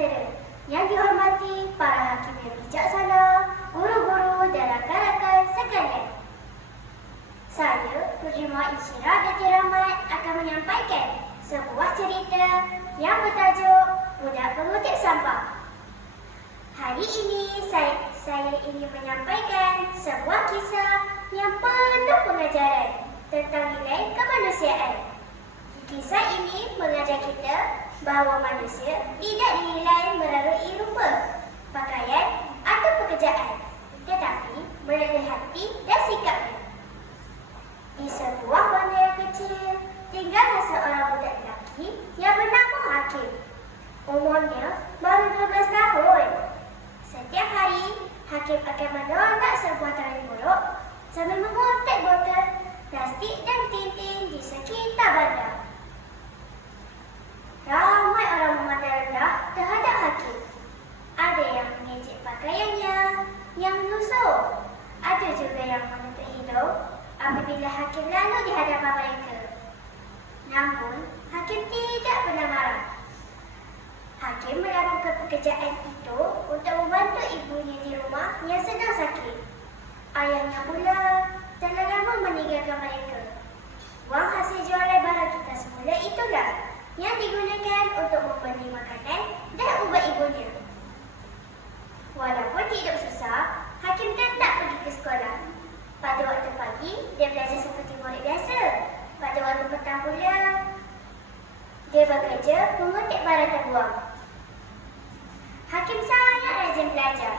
sejahtera. Yang dihormati para hakim yang bijaksana, guru-guru dan rakan-rakan sekalian. Saya, Puteri Muhammad Insyirah Datin Rahmat akan menyampaikan sebuah cerita yang bertajuk Budak Pengutip Sampah. Hari ini saya ingin menyampaikan sebuah kisah yang penuh pengajaran tentang nilai kemanusiaan. Kisah ini mengajar kita bahawa manusia tidak dinilai melalui rupa, pakaian atau pekerjaan, tetapi melalui hati dan sikapnya. Di sebuah bandar kecil, tinggallah seorang budak lelaki yang bernama Hakim. Umurnya baru 12 tahun. Setiap hari, Hakim akan menolak sebuah tali buruk sambil mengotak botol plastik dan tintin di sekitar bandar. Ramai orang memandang rendah terhadap Hakim. Ada yang mengejek pakaiannya, yang lusuh. Ada juga yang menutup hidung apabila Hakim lalu di hadapan mereka. Namun, Hakim tidak pernah marah. Hakim melakukan pekerjaan itu untuk membantu ibunya di rumah yang sedang sakit. Ayahnya pula telah lama meninggalkan mereka. Wang hasil jualan barang kita semula itulah yang digunakan untuk membeli makanan dan ubat ibunya. Walaupun hidup susah, Hakim tetap pergi ke sekolah. Pada waktu pagi, dia belajar seperti murid biasa. Pada waktu petang pula, dia bekerja mengutip barang terbuang. Hakim sangat rajin belajar.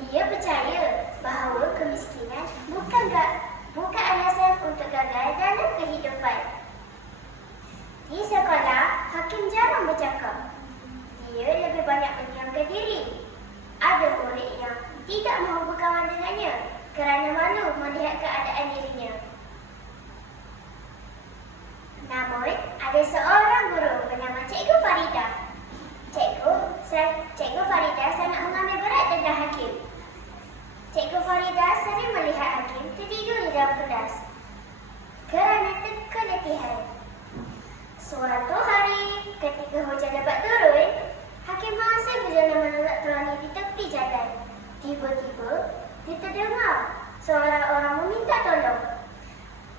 Dia percaya bahawa kemiskinan bukan alasan untuk gagal dalam kehidupan. Di sekolah, Hakim jarang bercakap. Dia lebih banyak mendiamkan diri. Ada murid yang tidak mahu berkawan dengannya kerana malu melihat keadaan dirinya. Namun, ada seorang guru bernama Cikgu Faridah. Cikgu Faridah sangat mengambil berat tentang Hakim. Cikgu Faridah sering melihat Hakim tertidur di dalam kelas kerana keletihan. Suatu hari, ketika hujan lebat turun, Hakim masih berjalan menolak troli di tepi jalan. Tiba-tiba, dia terdengar seorang orang meminta tolong.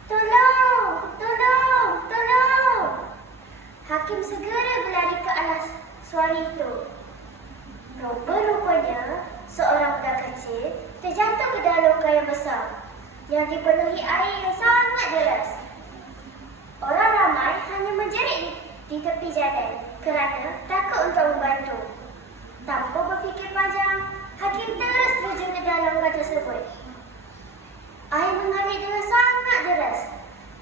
Tolong! Tolong! Tolong! Hakim segera berlari ke arah suara itu. Rupa-rupanya, seorang budak kecil terjatuh ke dalam luka yang besar yang dipenuhi air yang sangat deras. Orang ramai hanya menjerit di tepi jalan kerana takut untuk membantu. Tanpa berfikir panjang, Hakim terus terjun ke dalam luka tersebut. Air mengalir dengan sangat deras.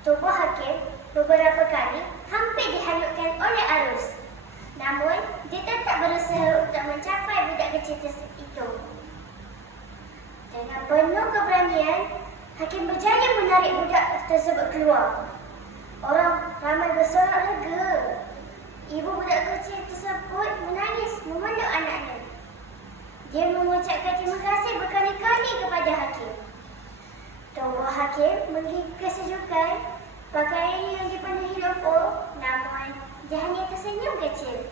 Tubuh Hakim beberapa kali hampir dihanyutkan oleh arus. Namun, dia tetap berusaha untuk mencapai budak kecil itu. Dengan penuh keberanian, Hakim berjaya menarik budak tersebut keluar. Orang ramai bersorak lega. Ibu budak kecil tersebut menangis memeluk anaknya. Dia mengucapkan terima kasih berkali-kali kepada Hakim. Tubuh Hakim memiliki kesejukan, pakaiannya yang dipenuhi lumpur, namun dia hanya tersenyum kecil.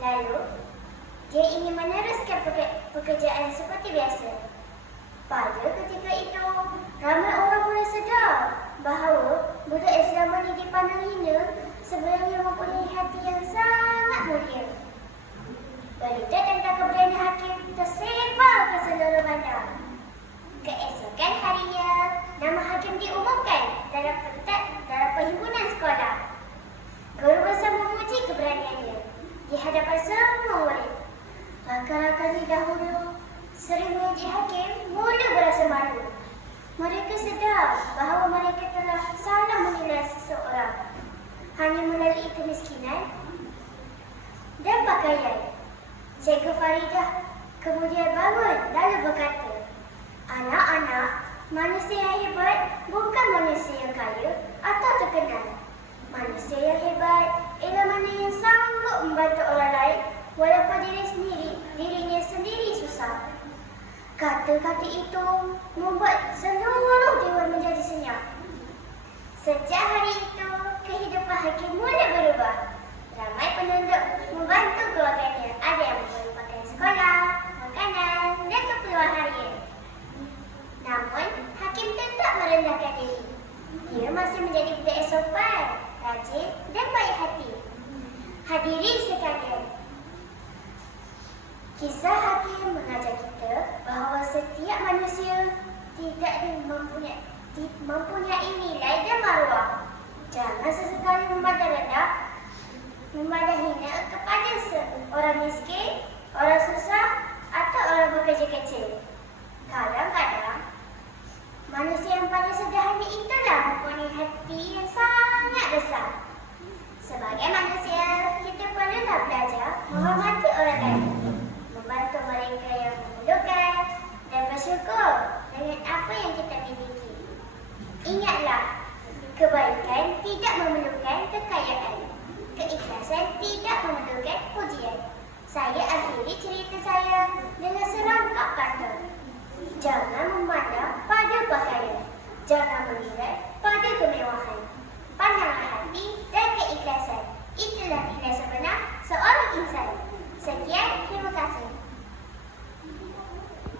Lalu, dia ingin meneruskan pekerjaan seperti biasa. Pada ketika itu, ramai orang mula sedar bahawa budak yang selama ini dipandang hina sebenarnya mempunyai hati yang sangat mulia. Berita tentang keberanian Hakim tersebar ke seluruh bandar. Keesokan harinya, nama Hakim diumumkan dalam perhimpunan sekolah. Guru besar memuji keberaniannya di hadapan semua murid. Rakan-rakan di dahulu sering menguji Hakim mula berasa malu. Mereka sedar bahawa mereka telah salah menilai seseorang hanya melalui kemiskinan dan pakaian. Cikgu Faridah kemudian bangun lalu berkata, "Anak-anak, manusia yang hebat bukan manusia yang kaya atau terkenal. Manusia yang hebat ialah manusia yang sanggup membantu orang lain walaupun dirinya sendiri susah." Kata-kata itu membuat seluruh dewan menjadi senyap. Sejak hari itu, kehidupan Hakim mula berubah. Ramai penduduk membantu keluarganya. Ada yang membeli Hadirin sekalian, kisah Hakim mengajar kita bahawa setiap manusia tidak mempunyai nilai dan maruah. Jangan sesekali memandang rendah, memandang hina kepada orang miskin, orang susah atau orang bekerja kecil. Kadang-kadang, manusia yang paling sederhana itulah mempunyai hati yang sangat besar. Sebagai manusia, kita perlulah belajar menghormati orang lain, membantu mereka yang memerlukan dan bersyukur dengan apa yang kita miliki. Ingatlah, kebaikan tidak memerlukan kekayaan. Keikhlasan tidak memerlukan pujian. Saya akhiri cerita saya dengan serangkap kata. Jangan memandang pada pakaian. Jangan menilai pada kemewahan. Pandanglah hati dan keikhlasan. Itulah nilai sebenar seorang insan.